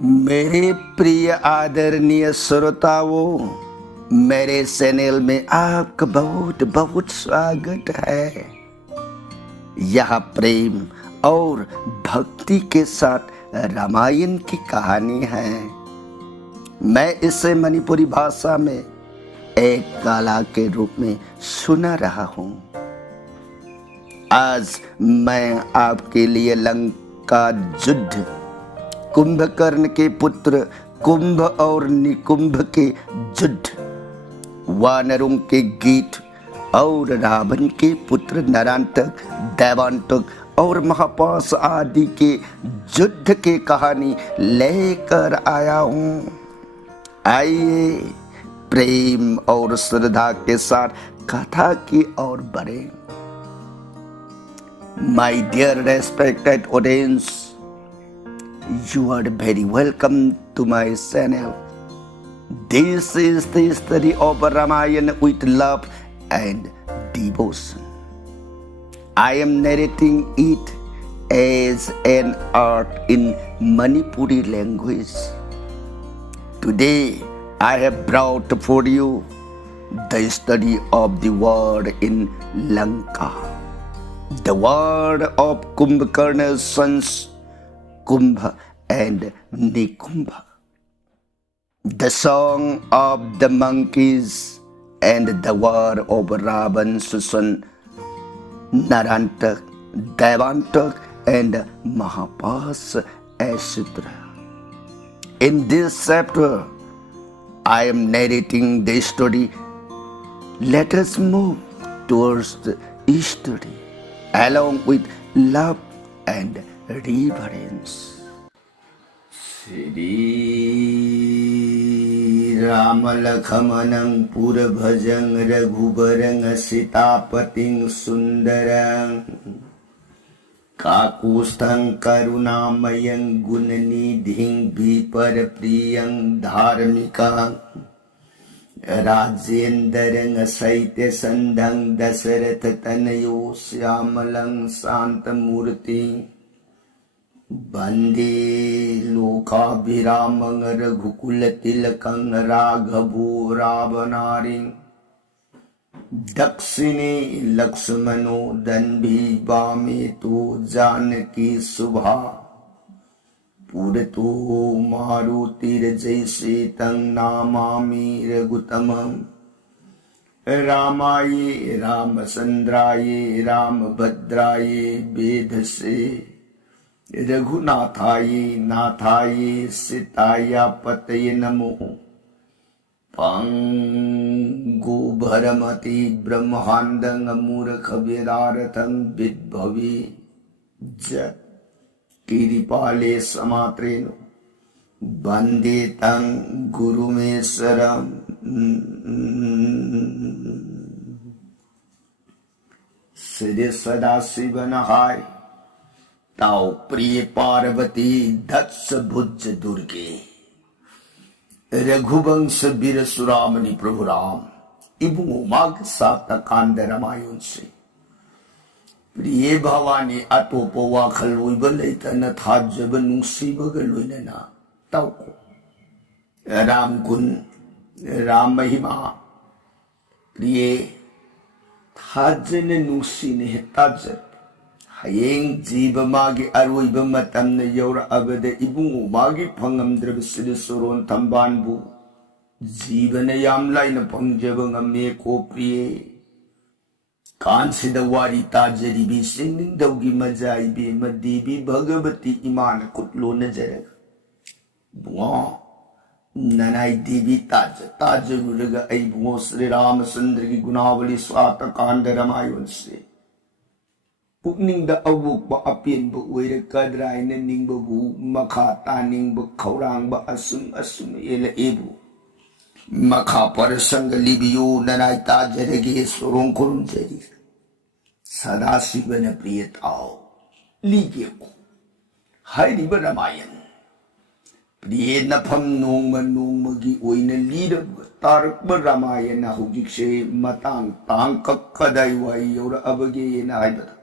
मेरे प्रिय आदरणीय श्रोताओं, मेरे चैनल में आपका बहुत बहुत स्वागत है। यह प्रेम और भक्ति के साथ रामायण की कहानी है। मैं इसे मणिपुरी भाषा में एक कला के रूप में सुना रहा हूँ। आज मैं आपके लिए लंका युद्ध, कुंभकर्ण के पुत्र कुंभ और निकुंभ के युद्ध, वानरों के गीत और रावण के पुत्र नरांतक, देवांतक और महापाश आदि के युद्ध की कहानी लेकर आया हूँ। आइए प्रेम और श्रद्धा के साथ कथा की ओर बढ़ें। My dear respected audience, you are very welcome to my channel. This is the study of Ramayana with love and devotion. I am narrating it as an art in Manipuri language. Today, I have brought for you the study of the word in Lanka. The word of Kumbhakarna's sons, Kumbha and Nikumbha. The song of the monkeys and the war of Ravan's son, Narantak, Devantak and Mahapas, etc. In this chapter, I am narrating the story. Let us move towards the study along with love and reverence. Shri Ram Lakhamanang Purabhajang Raghubarang Sitapating Sundarang Kakusthang Karunamayang Gunanidhing Viparpriyang Dharmikang Rajendarang Saitya Sandhang Dasaratha Tanayo Syamalang Santamurti Bande Lokabhiramang Raghukulatilakang Raghavu Ravanaring Dakshini Lakshmano Danbhi Bame Tu Janaki Subha Purato Marutir Jaise Tang Namami Raghutamam Ramaye Ramasandraye Ramabhadraye Vedase Raghunathaye Nathaye Sitaya Pataye Namo Pangu Bharamati Brahmandang Amurkha Vedaratham Vidbhavi Jat Kiripale Samatreno Bande Tang Gurumesaram Sri Sadasivanahai Tau Priya Parvati Datsa Bhujja Durge Raghuvans Birasuramani Prabhu Ram Ibu Mag Sata Kanda Ramayon Se Priye Bhavani Atopo Wakal Uibaleta Nathajaba Nungsibagalunana Tauko Ram Kun Ram Mahima Priye Thajane Nungsine Tajab Hayeng Jiba Magi Aruiba Matamna Yora Abade Ibungu Magi Pangam Drabasida Soron Tambanbu Jibana Yamlaina Pangjabanga Meko Priye Kansida Wari Tajari Bi Singing Dogi Majai Bi Madibi Bhagavati Imana Kutlo Najarag Bunga Nanai Divi Taja Tajaguraga Aibungo Sri Ramasandri Gunavali Swata Kanda Ramayon Se Pukning da awuk ba apin ba uira kadray na ning ba bu makataning ba kaurang ba asum ila ibu makaparasang libiyo nanay tajaragi surong kurun jadi sadasiba na priya tao ligya ko hay di ba Ramayan priya na pamnong manong magi uy na lidab tarak ba Ramayan na hugik siya matang tangkak kadayway yora abagay na ay ba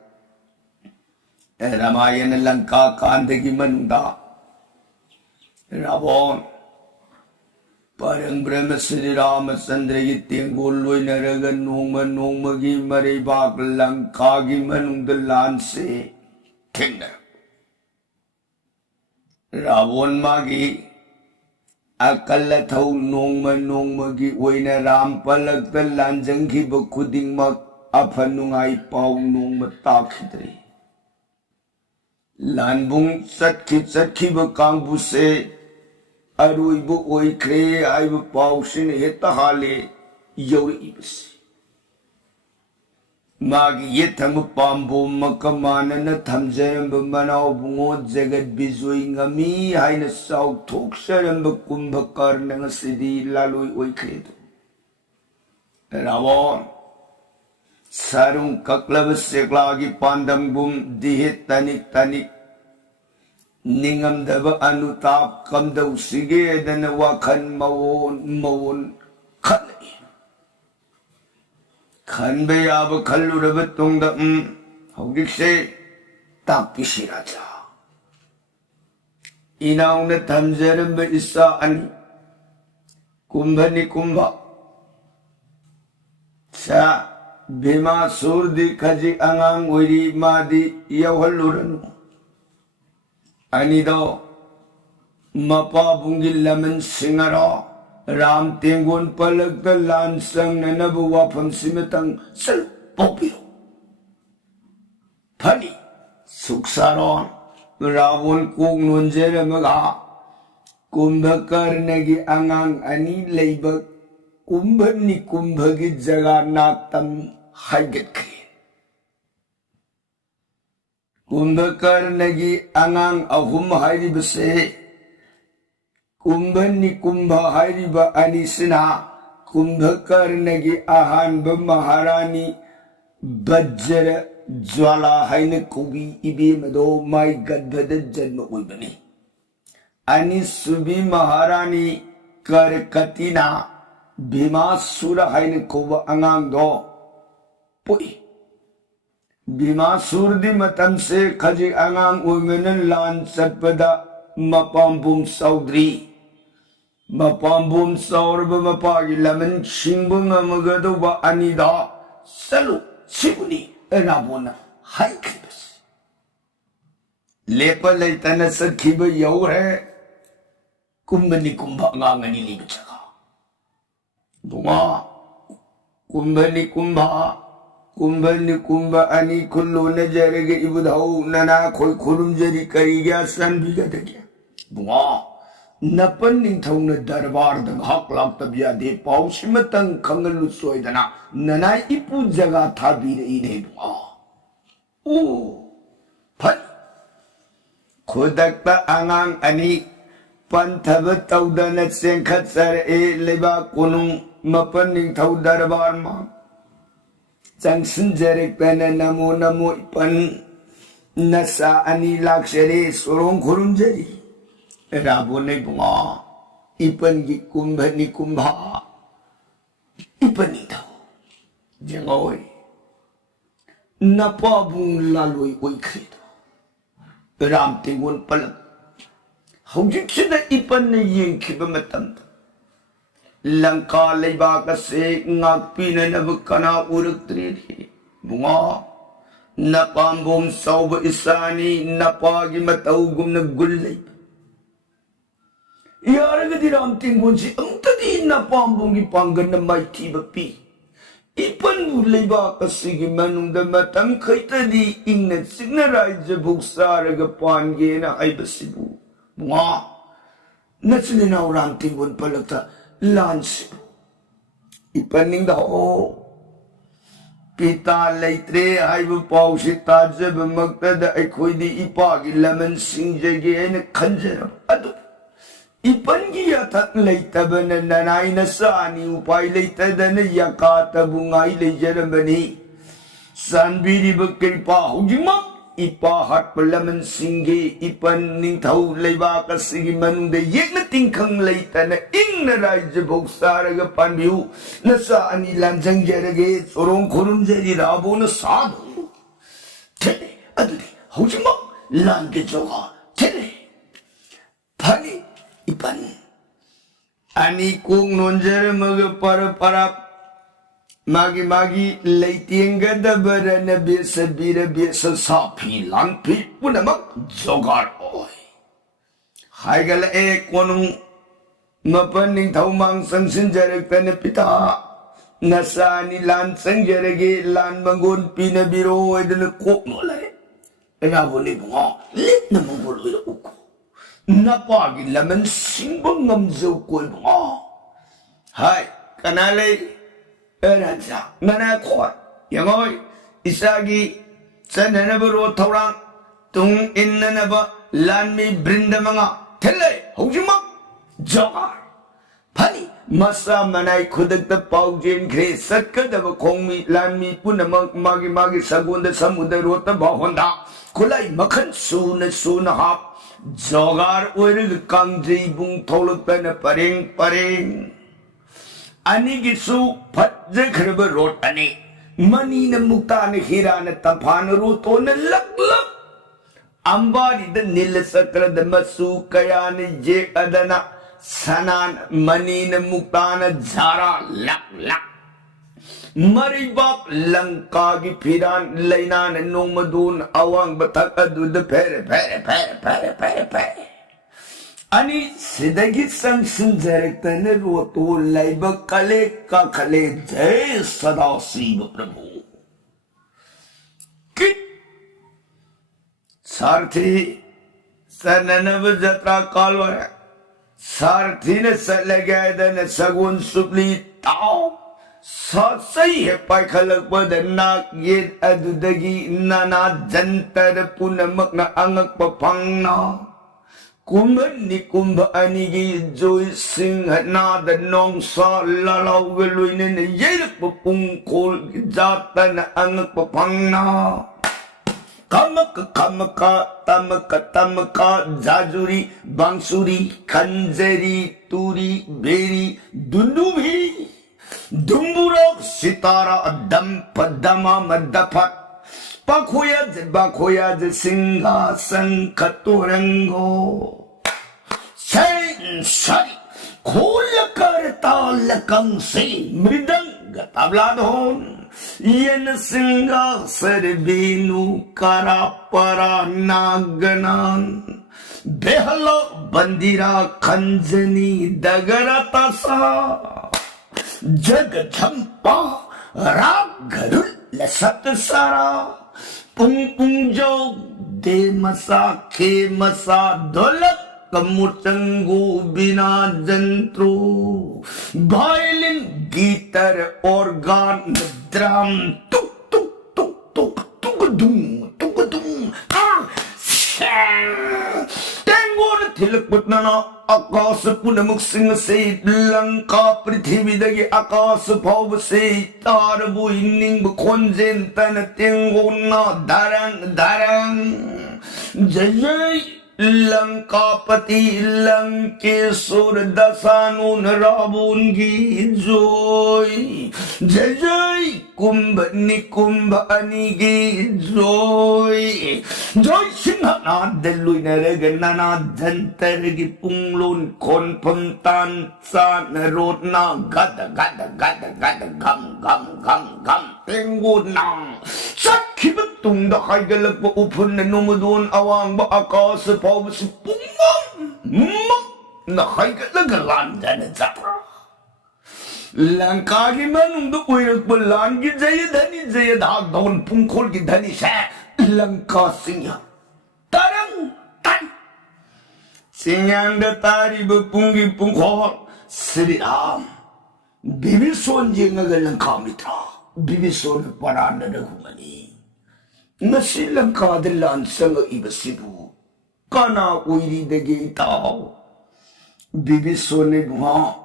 Ramayana Lanka Kandagi Manunda Ravan परम श्री रामचंद्र की तेंगोल लोइनरगा नोंमा नोंमागी मरैबाक लंका की मनुंगदा लान से थेंगना रावण मागी अकल थौ नोंमा नोंमागी ओइना राम पलकदा लांजंगीबा खुदिंगमक अफा नुंगाई पाउ नोंमा ताखिद्री लानबुंग चटखीबा कांगबुसे अरुइबु ओइख्रे आइबु पाउसिन हेता हाले यौरइबसी मागी ये थंग पाम्बो मकमानन थमजरंब मनाव बुंगो जगत बिजोई ngami हाइन साउ थोक्सरंब कुंभकर्ण ngसिदी लालोई ओइख्रेदो रावण सारुं कक्लब सेक्लागी पांदंगबुम दिहे तनिक तनिक निंगमदब अनुताप कमदौसिगे दन वाखन मवोन खलई खनबे याब खल्लुरब तुंगद हौजिकसे ताकपिसिराजा इनाउन थमजरब इसा अनि कुंभनि कुंभ सा भीमासुर दी खजी अंगांग ओइरी मादी यौहल्लुरनु अनिदो मपा बुंगी लमन सिंगरो राम तेंगोन पलक लान संग ननब वाफम सिमतंग सल पोपिरो फनी सुखसारोन रावण कोक नोंजेरमगा कुंभकर्णगी अंगांग अनि लेबक कुंभनि कुंभगी जगन्नाथम हाइगतख्रे कुंभकर्णगी अंगांग अहुम हाइरिबसे कुंभनि कुंभ हाइरिबा अनिसिना कुंभकर्णगी अहानब महारानी वज्र ज्वाला हाइन कौबी इबेमदो माई गदभद जन्म ओइबनी अनिसुबी महारानी करकतिना भीमासुर हाइन कौबा अंगांग दो पोई भीमासुर दी मतम से खजी अंगांग ओइमेन लान चटपदा मपाम्बुम सौद्री मपाम्बुम सौरब मपागी लमन शिंबुंग मगदोबा अनिदा सलु सिबुनी रावण हाइखिबस लेप लेतन सखिब यौरे कुंभनि कुंभ अंगांग अनि लिब जगा बुंगा कुंभनि कुंभ अनि खुल्लो नजरगे इबुधाउ नना खोई खुरुमजरी करिग्या सन बिगदग्या बुंगा नपन निंथौन दरबार दंग हक लाक तबिया दे पाउसिमतंग खंगलु सोयदना नना इपु जगा थाबीर इने बुंगा ओ फन खुदकता अंगांग अनि पंथब तौदन सेंखत्सर ए लेबा कोनुंग मपन निंथौ दरबार मा चंगसिन जरेक्तन नमो नमो इपन नसा अनि लाक्षरे सोरों खुरुमजरी रावण ने बुंगा इपन की कुंभनि कुंभा इपनि था जंगोय नपा बुंग लालोय ओइख्रेदो राम तेंगोन पलक हौजिकसिदा इपन ने येंखिबा मतमदा लंका लेबाक से ngakpinanab kana uraktredi bunga napambom sauba isani napagi matau gumna gullay yaragadi ram tingon si amtadi napambom gi pangan na maithiba pi ipan bu leibak asigi manungda matang khaitadi ingna signa raija buksaraga pange na aibasibu bunga nachilina ram tingon palakta लांस इपनिंग दा ओ पिता लेत्रे HYBE पाउसी ताजब मक्तद अखोइदी इपागी लमन सिंजगे न खंजर अदु इपनगी यथक लेतबन ननाई नसानी उपाय लेतदन यकात Bungai लेजरबनी sanbiri बकृपा हुजिमा इपा हट लमन सिंगे इपन निंथौ लेबाक सिगी मनुंदे येगन तिंखंग लेतन इंग राइज भोक्सारग पानबिउ नसा अनि लांजंग जरगे सोरों खुरुम जरी रावण साधु ठेले अदुदि हुजिमा लांगे जोगा ठेले funny ban ani kung nonjer mag parap magi leitingga da barana biasa bira biasa sapi lampi punamak jogar oi hai gala konung mapaning thaumang sangsin jarak tana pita nasani lan sangjarage lan mangon pinabiro edana kok nolare ena boni bunga lit na mangolo ila uko napagi laman singbang ngamzaw ko bunga hai kanalay eraja mana khot yangoy isagi sananabro thorang tung innanaba lanmi brindamanga thelai haujimak jogar phani masa manai khudakta paujen khre sakkadaba khongmi lanmi punamak magi sagunda samudra rota bahonda kulai makhan suna hap jogar oirg kangjei bung tholakna pareng ani gisu phatje khrba rot ani mani na mukta ne hira na taphan roto na lak ambari da nil sakra da masu kaya ne je adana sanan mani na mukta na jara lak maribak langka gi phiran laina na nongmadun awang batak adu da pere ani sidagi sang sinjarekta ne roto laiba kale ka khale jai sada shiva prabhu kit sarthi sananav jatra kalwara sarthi ne salagada ne sagun supli tao satsai he pai khalak padannak yet adudagi nana jantar punamak na angak papangna kumbani kumba anigi joy sing na da nong sa lalaw galoy na yelak papungkol jata na angak papangna kamaka tamaka jajuri bangsuri kanjeri turi beri dundubi dumburak sitara padama maddapat bakoyaj singa sankaturango sari kolakar talakam se mridang tabladon yen singa sarbinu karapara naganan behalo bandira khanjani dagarata sa jag champa rag garul lasat sara pung jo de masa ke masa dolak kamutanggu bina jantru violin guitar organ drum tuk dung tengon tilak putnana akas punamak sing se lanka prithvi dagi akas bhav se tar bu inning bu khonjen tan tengon na darang jai Lankapati Lankeshwar Dashanan Ravana की जोय जय जय कुंभ निकुंभ अनि की जोय जोय सिंहनाद Louis नरग नाना जंतर की पुंगलोन खोन पंतान सान रोटना गद गम तेंगुना sakhi betung da kai galak ba upun na numadun awang ba akas pa si pungmam na kai galak lan dan jatra lanka gi manung do uirak ba lan gi jaya da don pungkhol gi dhani sa lanka singya tarang tan singyang da tari ba pungi pungkhol Sri Ram Bibison jenga lanka mitra Bibison parana da humani nasi langka dilan sanga ibasibu kana uiri dagi tao Bibison buha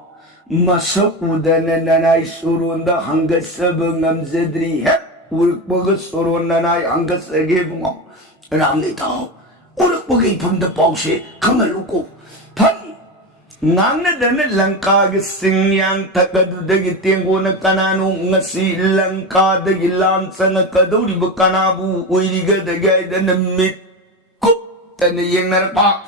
masakudana nanay surunda hangga sabangam zedri hep urukbaga surun nanay hangga sage buha ramli tao urukbaga ipunda paushe kangaluko pan Nangna dana langka gising yang takadu dagi tenggo na kanano ngasi langka dagi lansa na kaduri bakanabu uiriga dagay dana mit kup dana yang narapa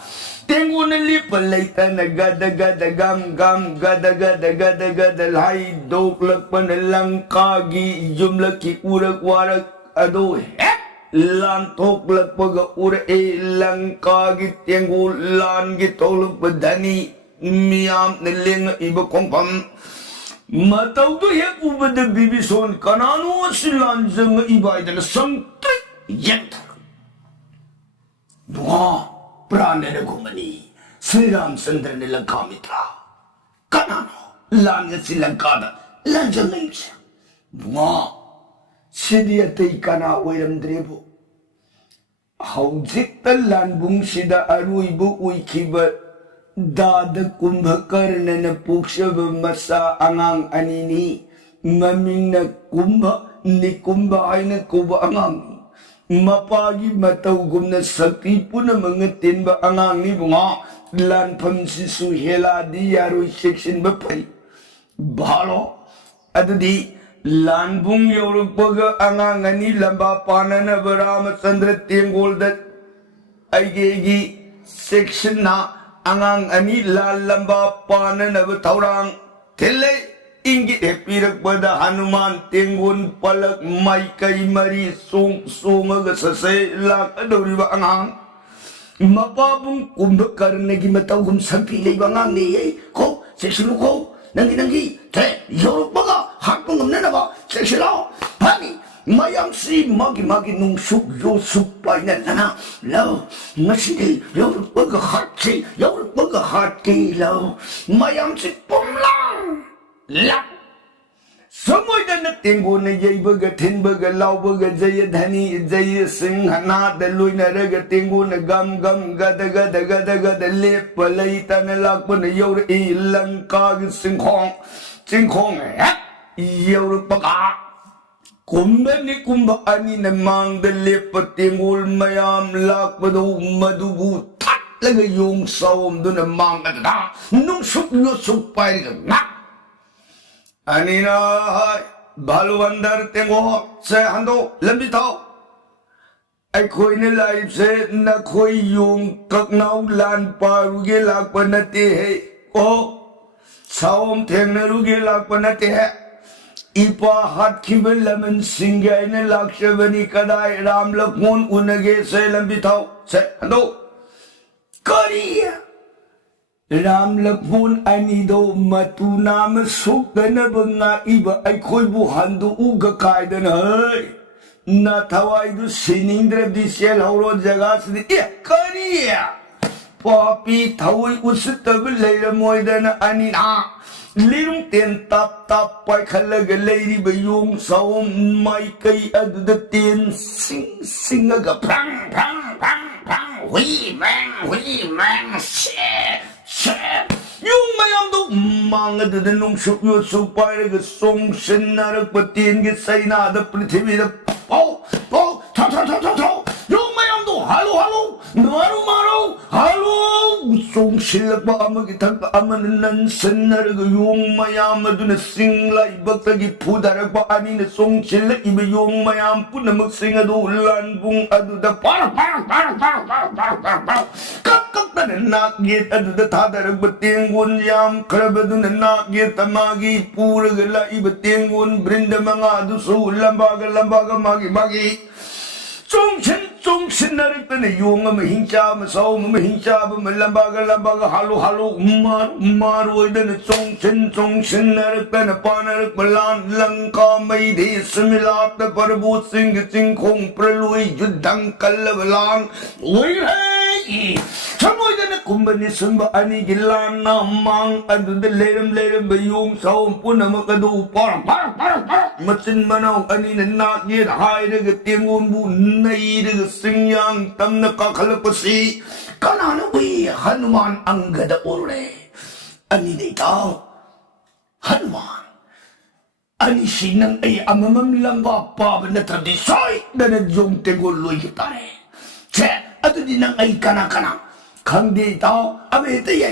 Tengo na lipalay na gada gada gam gam gada gada gada gada lay doklak panalang kagi jumlaki urak warak ado lan toklak paga ura lang kagi tengo lan gitolak padani miyam naling iba kompam matau tu ya ubada bibison kanano silan zang iba idana samtrik yent dua Prana na gumani, Sri Ramchandra ni Lankamitra. Kanano, langa si Lankada, lanjang ngayon siya. Bunga, sidiyatay ka na wayang drebo. Haujik talanbong sida aruibo uikiba, dada kumbhakar na napuksya masa angang anini, maming na kumbha, ni kumbha ay na kuba angang. Mapagi matawagom na sakti po na mga tinba angang ni bunga lanpam si suhela di yaro section bapay balo at di lanbong yorog paga angang ni lamba pana na Ramachandra Tenggol dat ay gigi section na angang ni lalamba pana na batawrang tele Inggit pirak pada Hanuman Tenggol palak may kay mari sunga sasay lak adori ba angang mapabong kumbakar nagi matawagom sa pilay bangang ni ko seksyon ko nangi te yorok baga hakpang na ba seksyon pani mayam si magi nung suk yo supay na law masidi yorok baga hati law mayam si pumlang Lap Samoy da na tinggo na jay baga tin baga law baga jaya dhani jaya singh hana daloy na raga tinggo na gam gada lep palay tanalak pa na yawra ilang kag singkong yawra paka kumba ni kumba ani na mang da lep pa tingol mayam lak pa daw madugu tat laga yung sawam do na mang da nung sukyo supay na Anina hai balu andar tengo se hando lambi tao ai khoi ne life se na khoi yung kak nau lan paru ge lak panate hai ko saum theng na ru ge lak panate hai ipa hat khibel laman singai ne lak shabani kadai ram lakmon unage se lambi tao se hando kariya Ram Lakmon anido matuna masuk na banga iba ay koy buhando uga kaidan hay na tawai do sinindra disel hauro jagas di kariya papi tawai ustab leila moidana anina lirung ten tap pai khalaga leiri bayong sawom mai kai adu da ten sing aga prang hui mang yung mayam do mga dadanong sukyo supay ga song sinarak patin ga say na da prithvi da po yung mayam do halo maru halo song silak ba amagitag amanan sinarak yung mayam do na singlay bagtagi pudarak ba ani na song silak iba yung mayam po na magsinga do lanbong adu da para Nakgit adu da tadarag batingun yam krabadu na nakgit amagi pura gala ibatingun brinda mga dusu lambaga magi Song narik na yung mahincha masaw mahincha malambaga halo maru da na song narik na panarik malan lang kamay di similat na parabut sing kong praluy judang kalabalan Samoy da na kumbani sumba ani gilan na mang adu da lerem bayong sawang po na makadu parang matsin manaw ani na nakgit hay na gatingon bu nay na singyang tam na kakalapasi kanana uy Hanuman ang gada ure ani na itaw Hanuman ani sinang ay amamam lang ba na tradisoy na nadyong teguloy kitare che ato din ang ay kanang खंदे ताओ अबे तय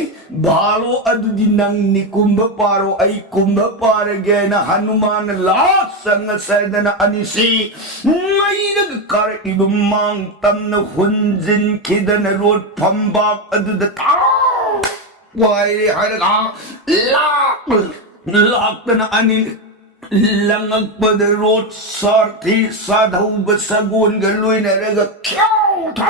बालो अदुदी नंगनी कुंभ पारो आई कुंभ पार गए न हनुमान लाख संग सैदन अनिसी मैरग कर इबमांग तमन हुंजिन खिदन road फंबाक अदुद ताओ वायरे हरगा लाख लाख तन अनि लंगक रोड सारथी साधु बसगुन गलुइन रग क्यों था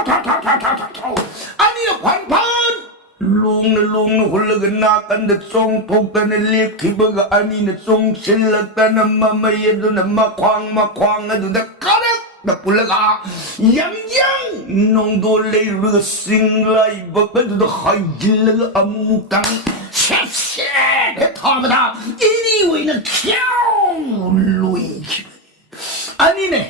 अनि फन फन लुंग हुलग नाकंद चोंग थोकन लेखिबग अनि न चोंग सिलतन ममयदुन मख्वांग अदुद करक द पुलगा yang nongdo leirug singlai bakad द हाइजिलग अमुतंग shit थामदा इनी वइन क्यों लुई अनि ने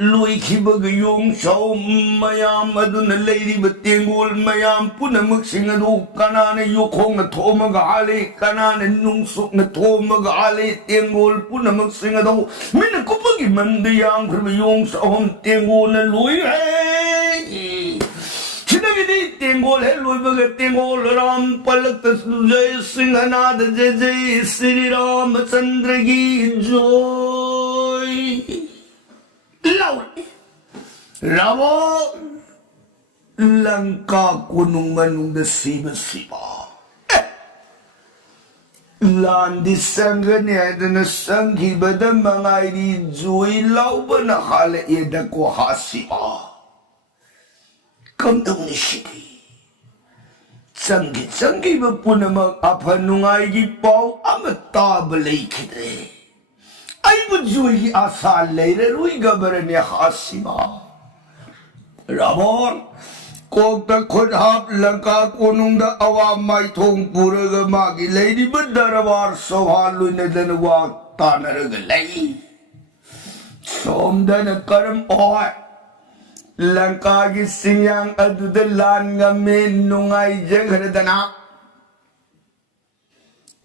लुई खिबग योंग शौ मयाम अदुन लेरिब तेंगोल मयाम पुनमक सिंग अदु कनाने योखोंग थोमग आले कनाने नुंगसुक न थोमग आले तेंगोल पुनमक सिंग अदु मिन कुपगी मंदयाम खरब योंग शौम तेंगोल न लुई है छिदगिदी तेंगोल है लुई बग तेंगोल राम पलक जय सिंहनाद जय जय श्री रामचंद्र की जय रावो लंका कुनुंग मनुंग सीब सीबा लांदी संगने अदन संगी बदम मंगाई जोई लाउबन हाले एदको हासीबा कम दंग निशिदी संगी बपुनमक अफनुंगाई की पाव अमताब लेखिदे आइबु जोई आशा लेरे रुई गबरने हासीबा रावण कोक खुद हाप लंका कोनुंग अवा माइथोंग पुरग मागी लेरी दरबार सवालु नदन वा तानरग लई सोमदन करम ओय लंका की सिंयांग अदुद लान गमे नुंगाई जगरदना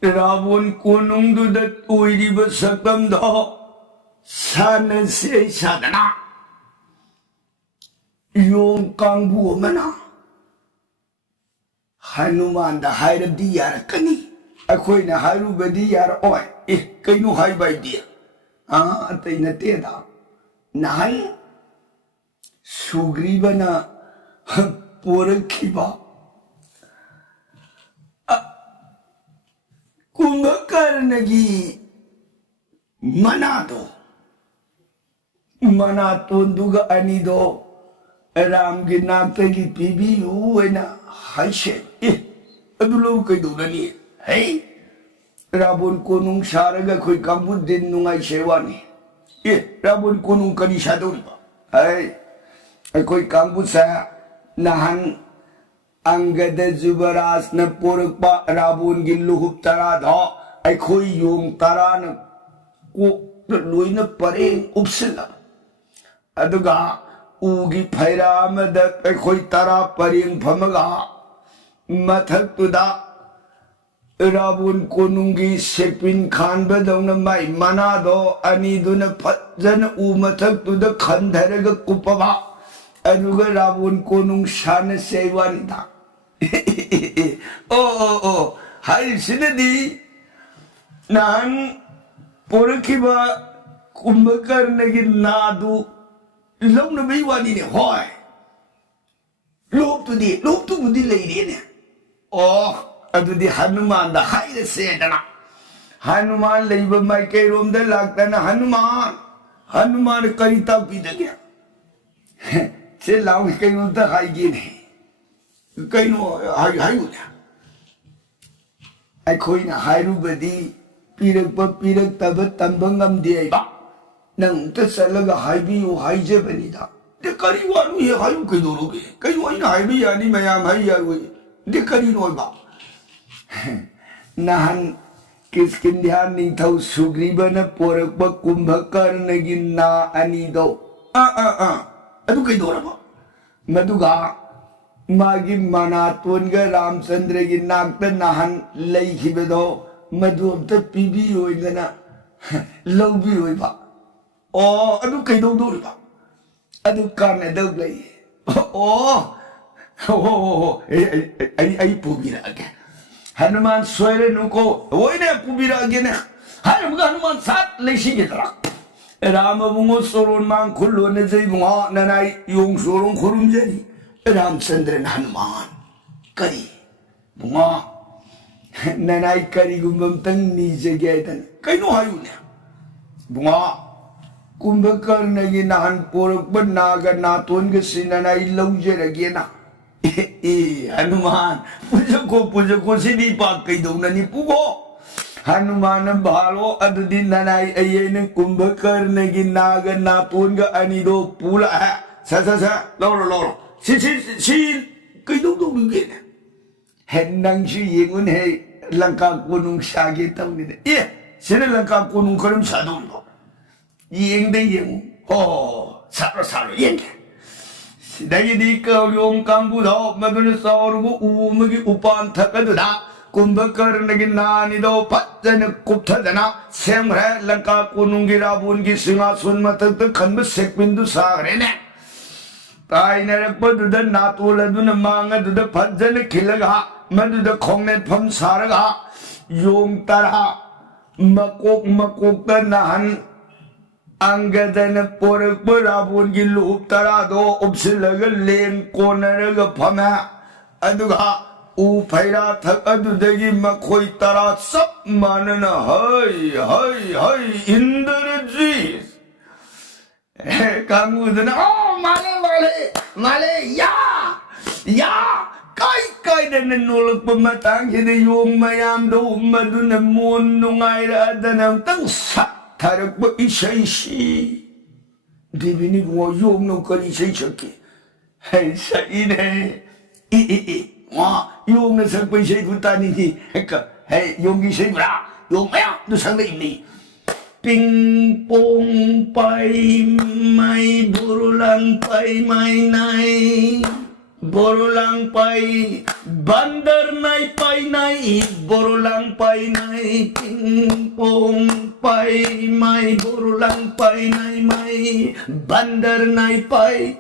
रावण कोनुंग दुदत उइरिब सकम दो सान से साधना यों कांगबु मना हनुमान दा हायरदी यार कनी अखोई ना हायरु बदी यार ओय ए कइनु हाय बाय दिया अतै नते दा नाय सुग्रीवना पोरखिबा कुंभकर्णगी मना तोंदुग अनिदो राम की नाते की पीबी है ना हाइशे अदुलो कई दोगनी है रावण कोनुंग सारगा कोई कांबु दिन नुंगाई सेवानी ये रावण कोनुंग कनी सादोरिबा है कोई कांबु सा नहन अंगद जुबराज न पोरकपा रावण की लुहुप तरा धा आई कोई योंग तरा न को लोइन परे उपसिला अदुगा उगी फैरामद कोई तरा परिंग फमगा मथक तुदा रावण कोनुंगी सेपिन खान बदौन माई मना दो अनि दुन फजन उ मथक तुद खंधरग कुपबा अदुगा रावण कोनुंग शान सेवानिदा ओ हाय सिनदी नान पोरखिबा कुंभकर्ण की नादु लौन बई वानी ने होय लोप तु बुद्धि लेरी ने ओ अदुदी हनुमान दा हाय सेदना हनुमान लेब माई के रोम दे लागतना हनुमान करिता पीद गया से लाउ के उनता हाय गे ने कइनो हाय उना आई कोई ना हायरु बदी पीरक तब तंबंगम देबा नंग तो चलगा हाइबी हाइजे बनीदा दे करी वानु ये हायु के दोरोगे कई वइना हाइबी यानी मयाम हाइ यारु दे करी नोबा नहन किसकिन ध्यान नहीं था सुग्रीवन पोरक कुंभकर्ण की ना अनिदो अदु कई दोरबा मधुगा मागी मनातोनगा रामचंद्र की नाकत नहन लईखिबदो मधु अमत पीबी होइदना लौबी होइबा ओ अदु कई दोरबा अदु काने दग लई ओ 오, 아이 부비라게. 하누만 소외를 놓고 오이네 부비라게네. 하누만 삿 레시기더라. 라마붕어 소론만 굴러내 저이붕어 나나이 용소론 고름제리. 람선들은 하누만 까리 붕어 나나이 까리 군범땅 니제게하던 까이노 하유네. 붕어 कुंभकर्ण नाहन पोरक नागा नातोन के सिनाना लौजे रगे ना हनुमान पुजको सिदी पाक कई दौननी पुगो हनुमान भालो अदुदी ननाई अयेने कुंभकर्ण की नागा नातोन का अनिदो पुला है सा लोरो सी कई दौगे ने हेनंग सी येंगुन है लंका कोनुंग शागे तौने ए सेने लंका कोनुंग करम सादोंगो yeng 사로 yeng 시다기 니까 용 강부도 마드는 싸우고 우무기 우판 타까드다 군버커르기 나니도 받자는 곱타잖아 생활에 랑까 꾸눈기라 본기 승하손 마탁도 간부 색빈도 사그래네 ताइनर पदुद नातोलदुन मांगदुद फजन खिलगा मदुद खोंगने फम सारगा यों तरा मकोक नहन अंगदन पोरक बराबोन की लूप तरा दो उपसिलग लेन कोनरग फमा अदुगा उ फैरा थक अदुदगी मखोई तरा सब मानन हाय Indrajit 강우드는 말해 야 까이 되는 놀랍은 당신의 용마ям도 엄마도는 못농아이라다는 땅싹 다르고 이세이시 디비니 뭐 용농거리 이세이셨기 해사이네 용는 석번 세구따니지 그러니까 용기 세구라 용마야 너 상대입니 Ping pong pai mai borulang pai mai nai borulang pai bandar nai pai nai borulang pai nai ping pong pai mai borulang pai nai mai bandar nai pai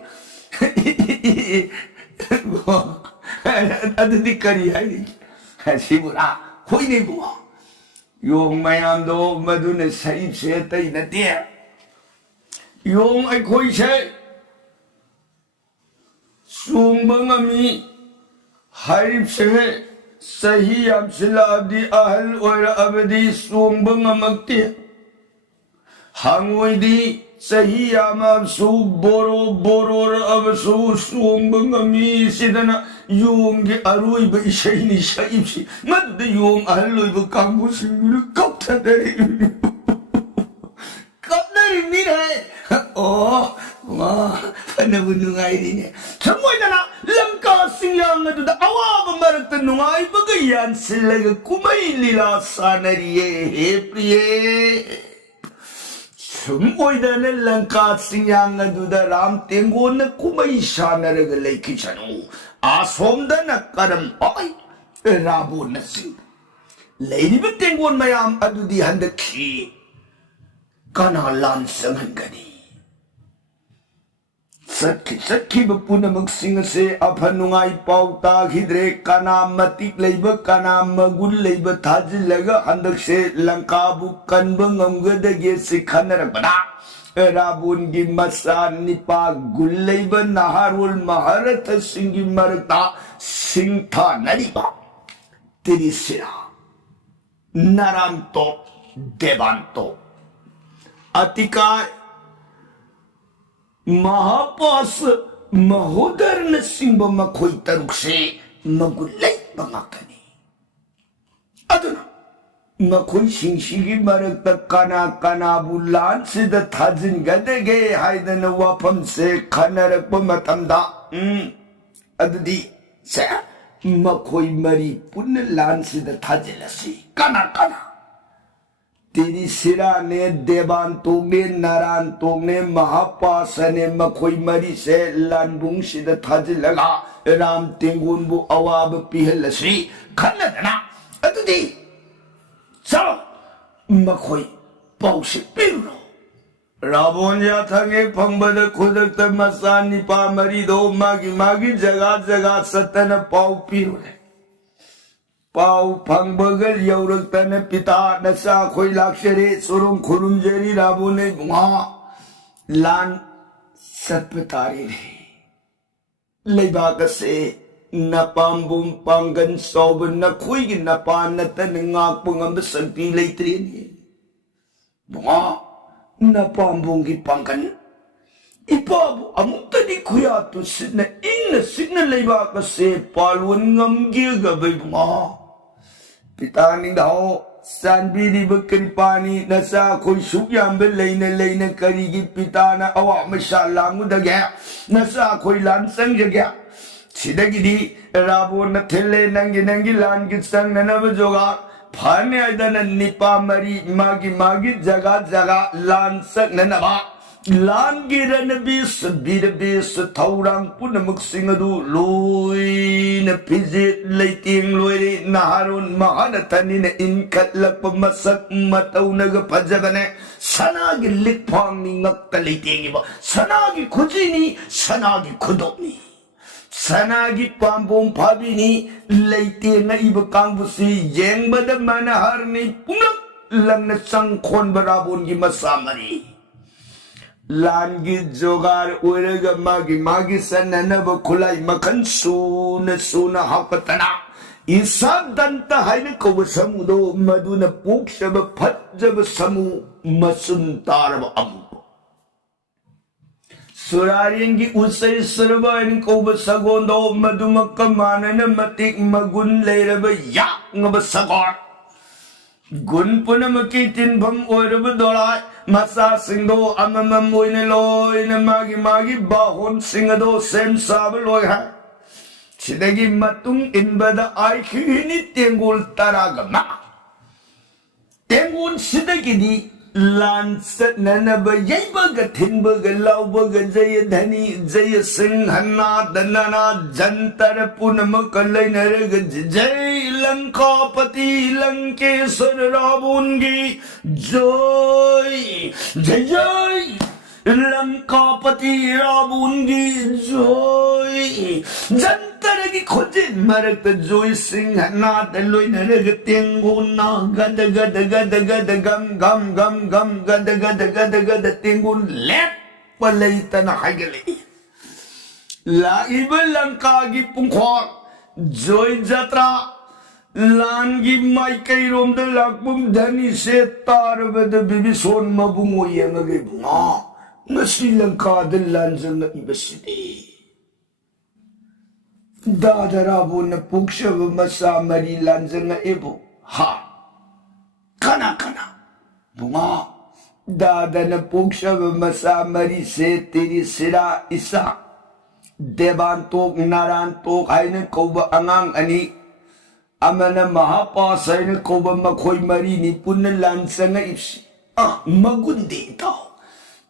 ada di karya ini sibura koi ni buah 용 마ям도 마두네 사입세 따이나띠에 용 아이코이세 숭벙아미 하입세 사히 암실라 아브디 아할 오이라 아브디 숭벙아막띠에 항오이디 사히 암압수 보로라 압수 숭벙아미 시다나 용게 아로이바 이샤이니 샤입시 마드데 용 알로이바 강부싱미를 껍타다리 미래 하나부 누가이리네 정말이잖아 랑까 싱양아두다 아와바 마르타 누가이바가 얀실라가 꾸마일리라 사나리에 해프리에 정말이잖아 랑까 싱양아두다 람땡고나 꾸마이샤나라가 레이키샤노 아솜다나 까름 어이 라보나시 레이리브 땡곤 마얌 아두디 한다키 까나란 성한가니 sakhi bapuna magsingase aphanungai pauta hidre kana matik leiba kana magul leiba thajilaga handakse lankabu kanba ngamgadage sikhanarabana Rabun gi masa nipa gullaiba naharul maharata singi marta singtha nariba tirisira naranto devanto atika mahapas mahodar na simba makoy tarukse magullay bangakani aduna makoy singshigi maragta kana bulan sida thajin gadege haidana wapam se kanarakpa matamda adudi se makoy mari punna lan sida thajilasi kana तेरी सिरा ने देवांतों में नारायणों ने महापास ने मखोई मरी से लानबुंग सिद थाज लगा राम तेंगुन बु अवाब पिहलसी खन्नदना अतुदी चलो मखोई पौसे पिरो रावण या थंगे फंबद खुदक मसा निपा मरी दो मागी जगह जगह सतन पाव पीरुले पाव फंबगल यौरक्तन पिता नसा खोई लाक्षरे सुरुम खुरुंजरी रावण ने वहां लान सत्पतारी रे लेबाक से नपाम्बुम पांगन सौब नखुई की नपा नतन ngak pengam शक्ति लेत्री ने वहां Napambungi pangkan ipabu amuk tadi kuya tu signa leba kasi paluan ngam giga baybunga pitani daw sanbi di bekin pani nasa koy sukyam belay na karigi pitana awa masyalangu dagya nasa koy lansang jagya sidagidi rabo na tele nangi lan gisang nanabajoga फाने आयदन Nipah मरी मागी जगह जगह लान सक ननबा लान गिरन बीस बीर बीस थौरांग पुनमुक सिंगदु lion फिजित लेतिंग लोइरी नहारुन महानथनी ने इनकत लप मसक मतौनग फजबने सनागी लिखफांग नि ngak लेतिंग बा सनागी खुजिनी सनागी खुदोनी सनागी पाम्बोम फाबिनी लेते नईब कांगबुसी येंगबद मनहरनी पुंगक लंगन संखोन बराबोन की मसामरी लानगी जोगार उरग मागी सननब खुलाई मखन सून हापतना इसा दंत हाइन को समुदो मधुन पुक्षब फजब समु मसुन तारब अम सुरारिंगी उसै सर्वन को सगोंदो मधुमक मानन मतिक मगुन लेरब यांगब सगोर गुन पुनमकी तिनभम ओरब दोलाय मसा सिंगदो अममम ओइने लोइने मागी बाहोन सिंगदो सेम साब लोय है सिदगी मतुंग इनबद आइखिनी तेंगुल तरागमा तेंगुल सिदगी लांसत ननब यैबग थिनबग लाउबग जय धनी जय सिंहना दनना जंतर पुनमक लैनरग जय लंकापति लंकेश्वर रावुनगी जय लंकापति रावुनगी जय जंतर की खोजे मरक जोई सिंहना दलोइनरग तेंगुना गद गम गद तेंगुन लेप पलैतन हाइगले लाइब लंका की पुंखोर जोई जत्रा लानगी माइकई रोम द लाकबुम धनी से तारबद बिबिसोन मबुंगो यंगगे बुंगा ngasi लंका द लांजंग इबसिदी दादराबो न पुक्षब मसा मरी लांजंग एबो हा कना बुंगा दादन पुक्षब मसा मरी से तेरी सिरा इसा देवांतोक नारायणतोक हाइन कौब अंगांग अनि अमन महापासाइन कौब मखोई मरी नि पुन लांजंग इब्सी मगुन दे ताओ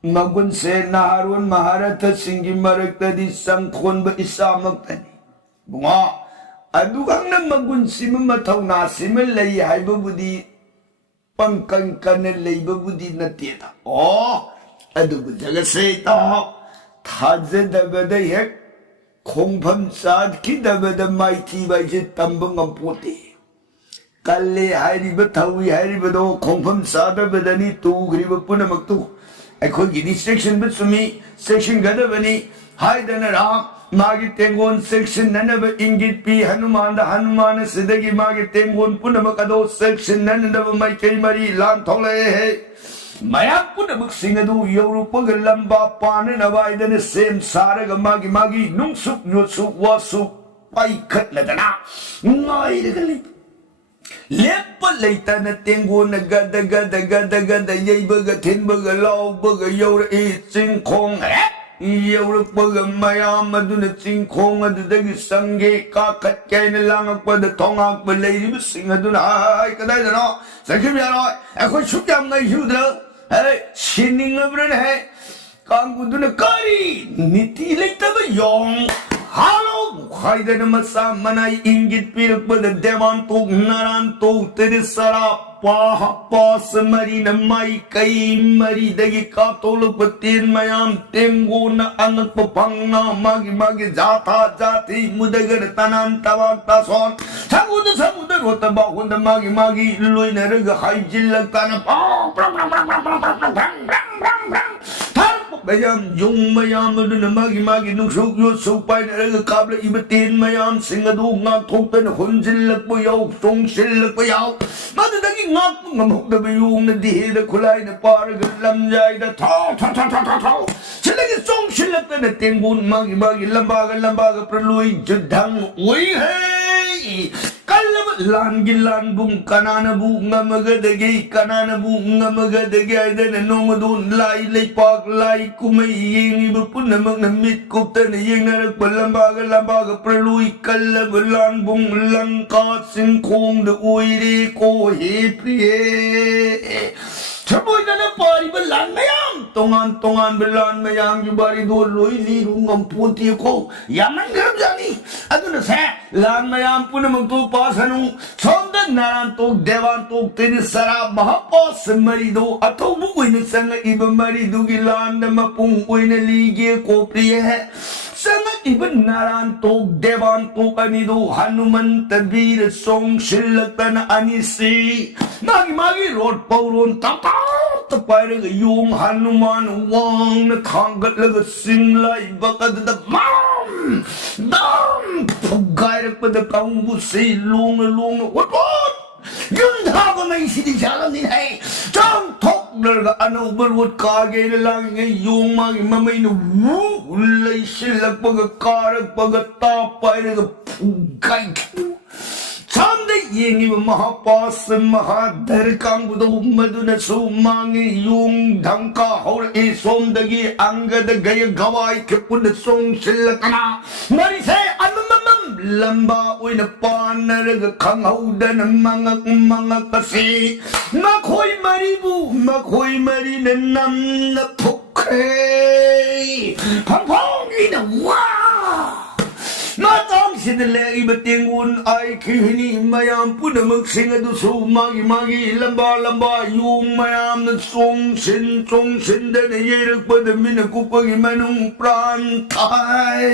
मगुन से नारुन महारथ सिंगी मरक्तदी संखोन इसा मक्तनी बुंगा अदुगंग मगुन सिम मथौना सिम लई हाइबबुदी पंकन कन लईबबुदी नतेता ओ अदुगु जगसे ता थाजदबद हे खोंफम साद की दबद माइथी बाइजे तंब ngамपोते कल्ले हाइरिब थौई हाइरिबदो खोंफम सादबदनी तुग्रिब पुनमक्तु अखोगिनी सेक्शन बसुमी सेक्शन गदबनी हाइदन राम मागी तेंगोन सेक्शन ननब इंगित पी हनुमान सिदगी मागी तेंगोन पुनमक अदो सेक्शन ननब माइकई मरी लान थोले है माया पुनमक सिंगदु यौरुपग लंबा पान नवाइदन सेम सारग मागी नुंगसुक योसुक वासुक पाइखत लदना ngairगली लेप लेतन तेंगोन गद यैबग थिनबग लाउबग यौर ए चिंखोंग है यौरपग मयाम अदुन चिंखोंग अदुदगी संगे काखत कैन लांगपद थोंगाक बलैरिब सिंह अदुन हाय कदाइदनो सखिम यारोय अखोय सुक्याम नै हुद्र है सिनिंग ब्रन है कांगुदुन कारी नीति लेतब Yong Halo, Haiden Masa Manai Ingit Pilpud, Devantuk, Narantuk, Terisara, Pas Marina Maikai, Maridagi Katolo, Patin Mayam, Tenguna, Anak Papanga, Magi Jata, Jati, Mudagar, Tanan, Tawak, Son, Samuda, Rotaba, when the Magi, Luina, Hajil, Kana, Bayam, Jung Mayam, Magi, Nusuk, Yusuk, by the Kabla, Ibatin, Mayam, Singadu, not Topen, Hunzil, Puyo, Song Sil, Puyo, Mother Dagi, not the Bayung, the Kulai, the Paragon, Lamjai, the Tau, Select Song Shilak and the Tingun, Magi, Lambaga, Prelui, Judang, we hey! Kalam gilan bung kanana bunga magadagi kanana bunga magadagi then nomadun lai park lai kumay ying ibupun namang namit kupta na ying narak lambaga prelui kalam bung langka singkong de uiri ko he priye Chaboy na ng pari balan mayam tongan balan mayam yung bari doloy lirong ang punti ko yaman garap jani ato na sa lan mayam po na magtupas anong sondan narantog devantog tinisara mahapos sa marido ato bukoy na sa nga iba marido gilan na mapungoy na ligi ko priye Sangat iban narantog devantog anido hanuman tabir song silatan anisi magi road pauron tapay yung hanuman wang natanggat laga singlay baka da dam pugay pa da kambusi lunga what ganda ko na isinisalan din ay tok na ano berwat kagay na lang yung mga mamay na ulay sila pagkakarag pagkatapay na pugay Someday yengi mahapas mahadar kang budo maduna sumangi yung dangka hor isomdagi angga da gaya gawai kepun song sila kana marisay amamam lamba uy na panaraga kanghaw da ng mga kasi makoy marinanam na pukay pampong ina wow Matang sinala ibatingun ay kihini mayam po na magsingado so magi lamba yung mayam na song sin da na yerag pa na minakupag imanong prantay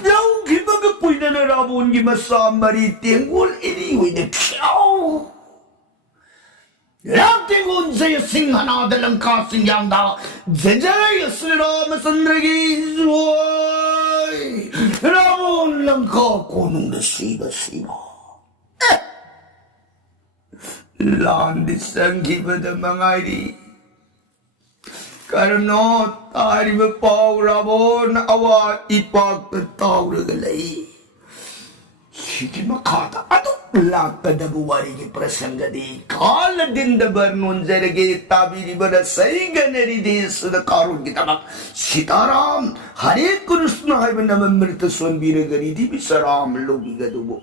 yaw gibagapoy na narabon gimasambari tingun iniwi na kiyaw Tinggun sa'yo singhana dalang kasing yang da Zajay asira masandragi Zoy Ramon lang ka kunong nasiba Landis ang giba da mga iri Karno tari mapaw Ramon awa ipagtataw na galay Sige makata ato Laka da buwari ki prasanga di Kala din da barnon zaragi tabi di bada Saiga nari di sada karun kita mak Sitaram Harit kunus na haiban naman mertaswan binagari Di bisaram logi gadubo